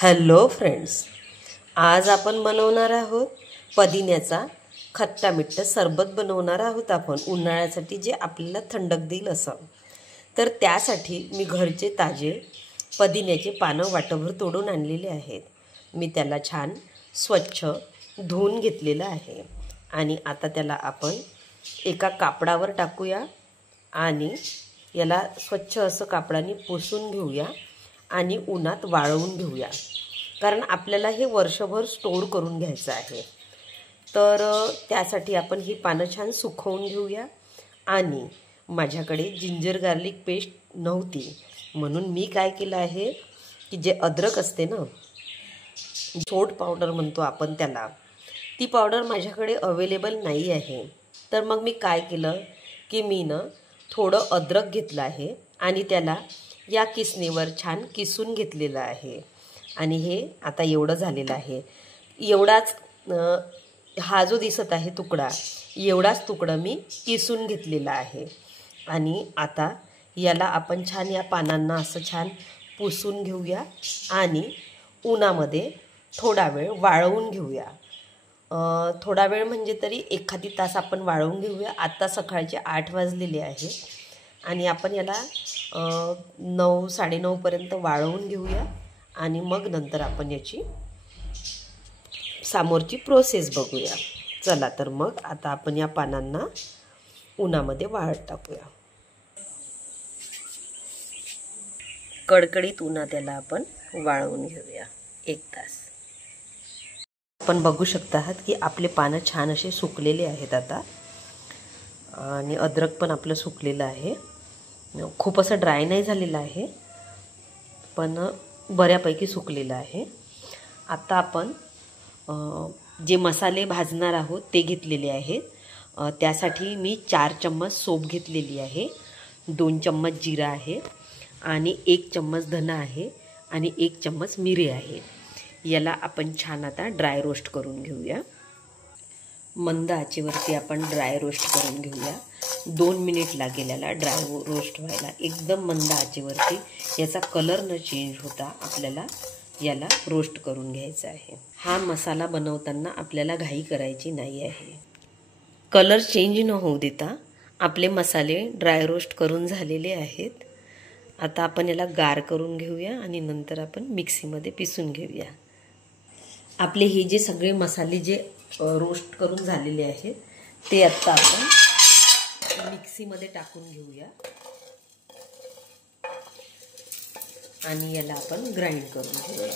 Hello friends, आज आपण बनवणार आहोत पुदिन्याचा खट्टा मिठ्ठा सरबत बनवणार आहोत आपण उन्हाळ्यासाठी, जे आपल्याला थंडक देईल असं. तर त्यासाठी मी घरचे ताजे पुदिन्याचे पानं वाटभर तोडून आणलेले आहेत. मी त्याला छान स्वच्छ धुवून घेतलेलं आहे आणि आता त्याला आपण एका कापडावर टाकूया आणि याला स्वच्छ असं कापडाने पुसून घेऊया आणि उन्हात वाळवून घेऊया, कारण आपल्याला हे वर्षभर स्टोर करून घ्यायचं आहे. तर त्यासाठी आपण ही पानं छान सुकवून घेऊया. आणि माझ्याकडे जिंजर गार्लिक पेस्ट नव्हती, म्हणून मी काय केलं आहे की जे अद्रक असते ना, सोट पावडर म्हणतो आपण त्याला, ती पावडर माझ्याकडे अवेलेबल नाही आहे. तर मग मी काय केलं की मी थोडं अद्रक घेतलं आहे आणि त्याला या किसणीवर छान किसून घेतलेलं आहे. आणि हे आता एवढं झालेलं आहे. एवढाच हा जो दिसत आहे तुकडा, एवढाच तुकडा मी किसून घेतलेला आहे. आणि आता याला आपण छान या पानांना असं छान पुसून घेऊया आणि उन्हामध्ये थोडा वेळ वाळवून घेऊया. थोडा वेळ म्हणजे तरी एखादी तास आपण वाळवून घेऊया. आत्ता सकाळचे 8 वाजलेले आहे आणि आपण याला 9 साडेनऊपर्यंत वाळवून घेऊया आणि मग नंतर आपण याची समोरची प्रोसेस बघूया. चला तर मग आता आपण या पानांना उन्हामध्ये वाळत टाकूया. कडकडीत उन्हात याला आपण वाळवून घेऊया 1 तास. आपण बघू शकता आहात की आपले पानं छान असे सुकलेले आहेत आता, आणि अद्रक पण आपलं सुकलेलं आहे. खूप असं ड्राय नाही झालेलं आहे, पण बऱ्यापैकी सुकलेलं आहे. आता आपण जे मसाले भाजणार आहोत ते घेतलेले आहेत. त्यासाठी मी 4 चम्मच सोप घेतलेली आहे, 2 चम्मच जिरा आहे आणि 1 चम्मच धना आहे आणि 1 चम्मच मिरे आहे. याला आपण छान आता ड्राय रोस्ट करून घेऊया. मंद आचेवरती आपण ड्राय रोस्ट करून घेऊया. 2 मिनिट लागेल याला ड्राय रोस्ट व्हायला. एकदम मंद आचेवरती, याचा कलर न चेंज होता आपल्याला याला रोस्ट करून घ्यायचा आहे. हा मसाला बनवताना आपल्याला घाई करायची नाही आहे. कलर चेंज न होऊ देता आपले मसाले ड्राय रोस्ट करून झालेले आहेत. आता आपण याला गार करून घेऊया आणि नंतर आपण मिक्सीमध्ये पिसून घेऊया. आपले हे जे सगळे मसाले जे रोस्ट करून झालेले आहेत ते आता आपण मिक्सीमध्ये टाकून घेऊया आणि याला आपण ग्राइंड करून घेऊया.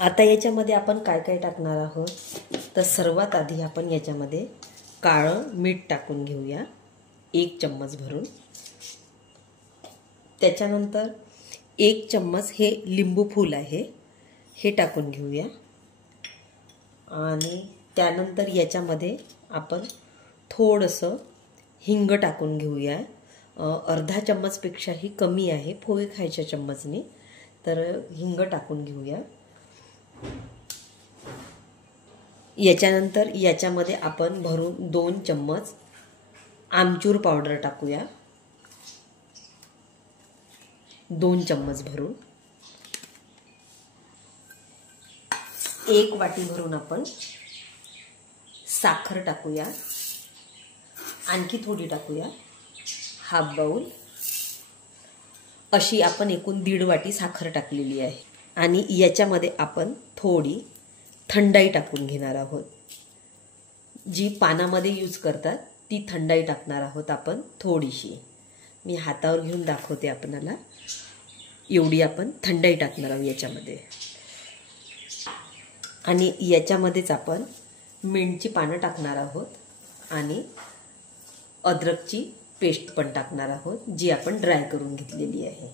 आता याच्यामध्ये आपण काय काय टाकणार आहोत, तर सर्वात आधी आपण याच्यामध्ये काळं मीठ टाकून घेऊया 1 चम्मच भरून. त्याच्यानंतर 1 चम्मच हे लिंबू फूल आहे, हे टाकून घेऊया. आणि त्यानंतर याच्यामध्ये आपण थोडंसं हिंग टाकून घेऊया. अर्धा चम्मचपेक्षाही कमी आहे पोहे खायच्या चम्मचने, तर हिंग टाकून घेऊया. याच्यानंतर याच्यामध्ये आपण भरून 2 चम्मच आमचूर पावडर टाकूया, 2 चम्मच भरून. 1 वाटी भरून आपण साखर टाकूया, आणखी थोडी टाकूया, हाफ बाउल. अशी आपण एकूण 1.5 वाटी साखर टाकलेली आहे. आणि याच्यामध्ये आपण थोडी थंडाई टाकून घेणार आहोत. जी पानामध्ये यूज करतात ती थंडाई टाकणार आहोत आपण थोडीशी. मी हातावर घेऊन दाखवते आपल्याला. एवढी आपण थंडाई टाकणार आहोत याच्यामध्ये. आणि याच्यामध्येच आपण मिंटची पानं टाकणार आहोत आणि अद्रकची पेस्ट पण टाकणार आहोत, जी आपण ड्राय करून घेतलेली आहे.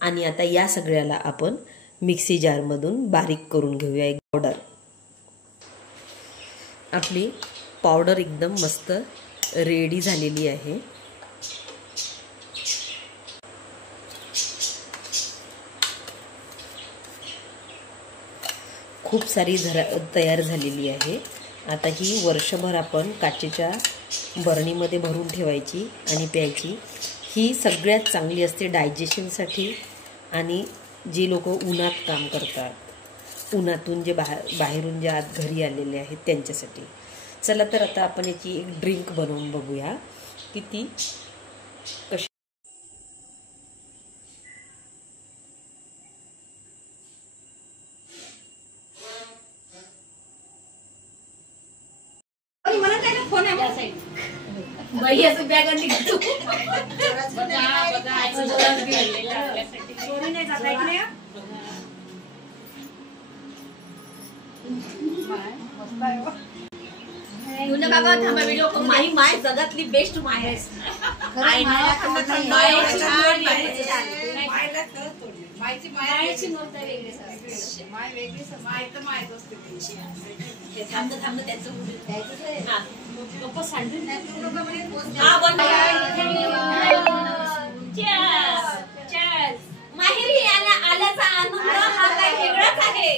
आणि आता या सगळ्याला आपण मिक्सी जारमधून बारीक करून घेऊया एक पावडर. आपली पावडर एकदम मस्त रेडी झालेली आहे. खूप सारी तयार झालेली आहे. आता ही वर्षभर आपण काचेच्या बरणीमध्ये भरून ठेवायची आणि प्यायची. ही सगळ्यात चांगली असते डायजेशनसाठी आणि जे लोक उन्हात काम करतात, उन्हातून जे बाहेरून जे आत घरी आलेले आहेत त्यांच्यासाठी. चला तर आता आपण याची एक ड्रिंक बनवून बघूया की ती कशी. माई माय जगातली बेस्ट माय आहे. माहेरी आल्याचा आनंद हा काही वेगळाच आहे.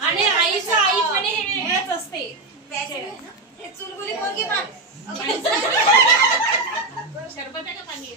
आणि आईचं आईपणे हे वेगळंच असते. हे चुलबुली मुलगी पण शरबत आहे का पाणी.